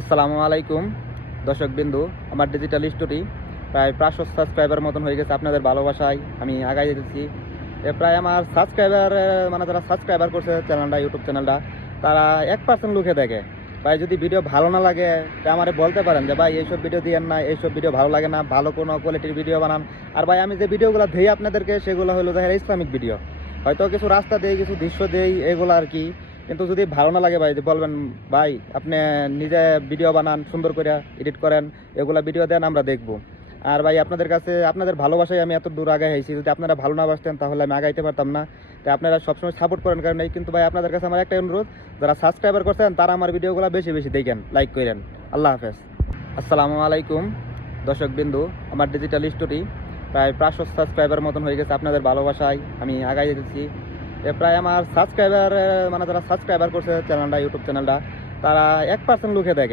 আসসালামু আলাইকুম দর্শক বিন্দু, আমার ডিজিটাল স্টোরি প্রায় 500 সাবস্ক্রাইবার মতন হয়ে গেছে। আপনাদের ভালোবাসায় আমি আগাই যেতেছি। প্রায় আমার সাবস্ক্রাইবার মানে যারা সাবস্ক্রাইবার করছে চ্যানেলটা, ইউটিউব চ্যানেলটা, তারা 1% লোকে দেখে। ভাই যদি ভিডিও ভালো না লাগে তা আমারে বলতে পারেন যে ভাই এইসব ভিডিও দিয়েন না, এইসব ভিডিও ভালো লাগে না, ভালো কোনো কোয়ালিটির ভিডিও বানান। আর ভাই আমি যে ভিডিওগুলো দিই আপনাদেরকে সেগুলো হলো দেখেন ইসলামিক ভিডিও, হয়তো কিছু রাস্তা দেই, কিছু দৃশ্য দেই, এগুলো আর কি। কিন্তু যদি ভালো না লাগে ভাই বলবেন, ভাই আপনি নিজে ভিডিও বানান, সুন্দর করে এডিট করেন, এগুলা ভিডিও দেন, আমরা দেখব। আর ভাই আপনাদের কাছে আপনাদের ভালোবাসায় আমি এত দূর আগে হয়েছি। যদি আপনারা ভালো না বাসতেন তাহলে আমি আগাইতে পারতাম না। তাই আপনারা সবসময় সাপোর্ট করেন কারণে। কিন্তু ভাই আপনাদের কাছে আমার একটা অনুরোধ, যারা সাবস্ক্রাইবার করছেন তারা আমার ভিডিওগুলো বেশি বেশি দেখেন, লাইক করেন। আল্লাহ হাফেজ। আসসালামু আলাইকুম দর্শক বিন্দু, আমার ডিজিটাল স্টোরি প্রায় 500 সাবস্ক্রাইবার মতন হয়ে গেছে। আপনাদের ভালোবাসায় আমি আগাই যেতেছি। প্রায় আমার সাবস্ক্রাইবার মানে যারা সাবস্ক্রাইবার করছে চ্যানেলটা, ইউটিউব চ্যানেলটা, তারা 1% লোকে দেখে।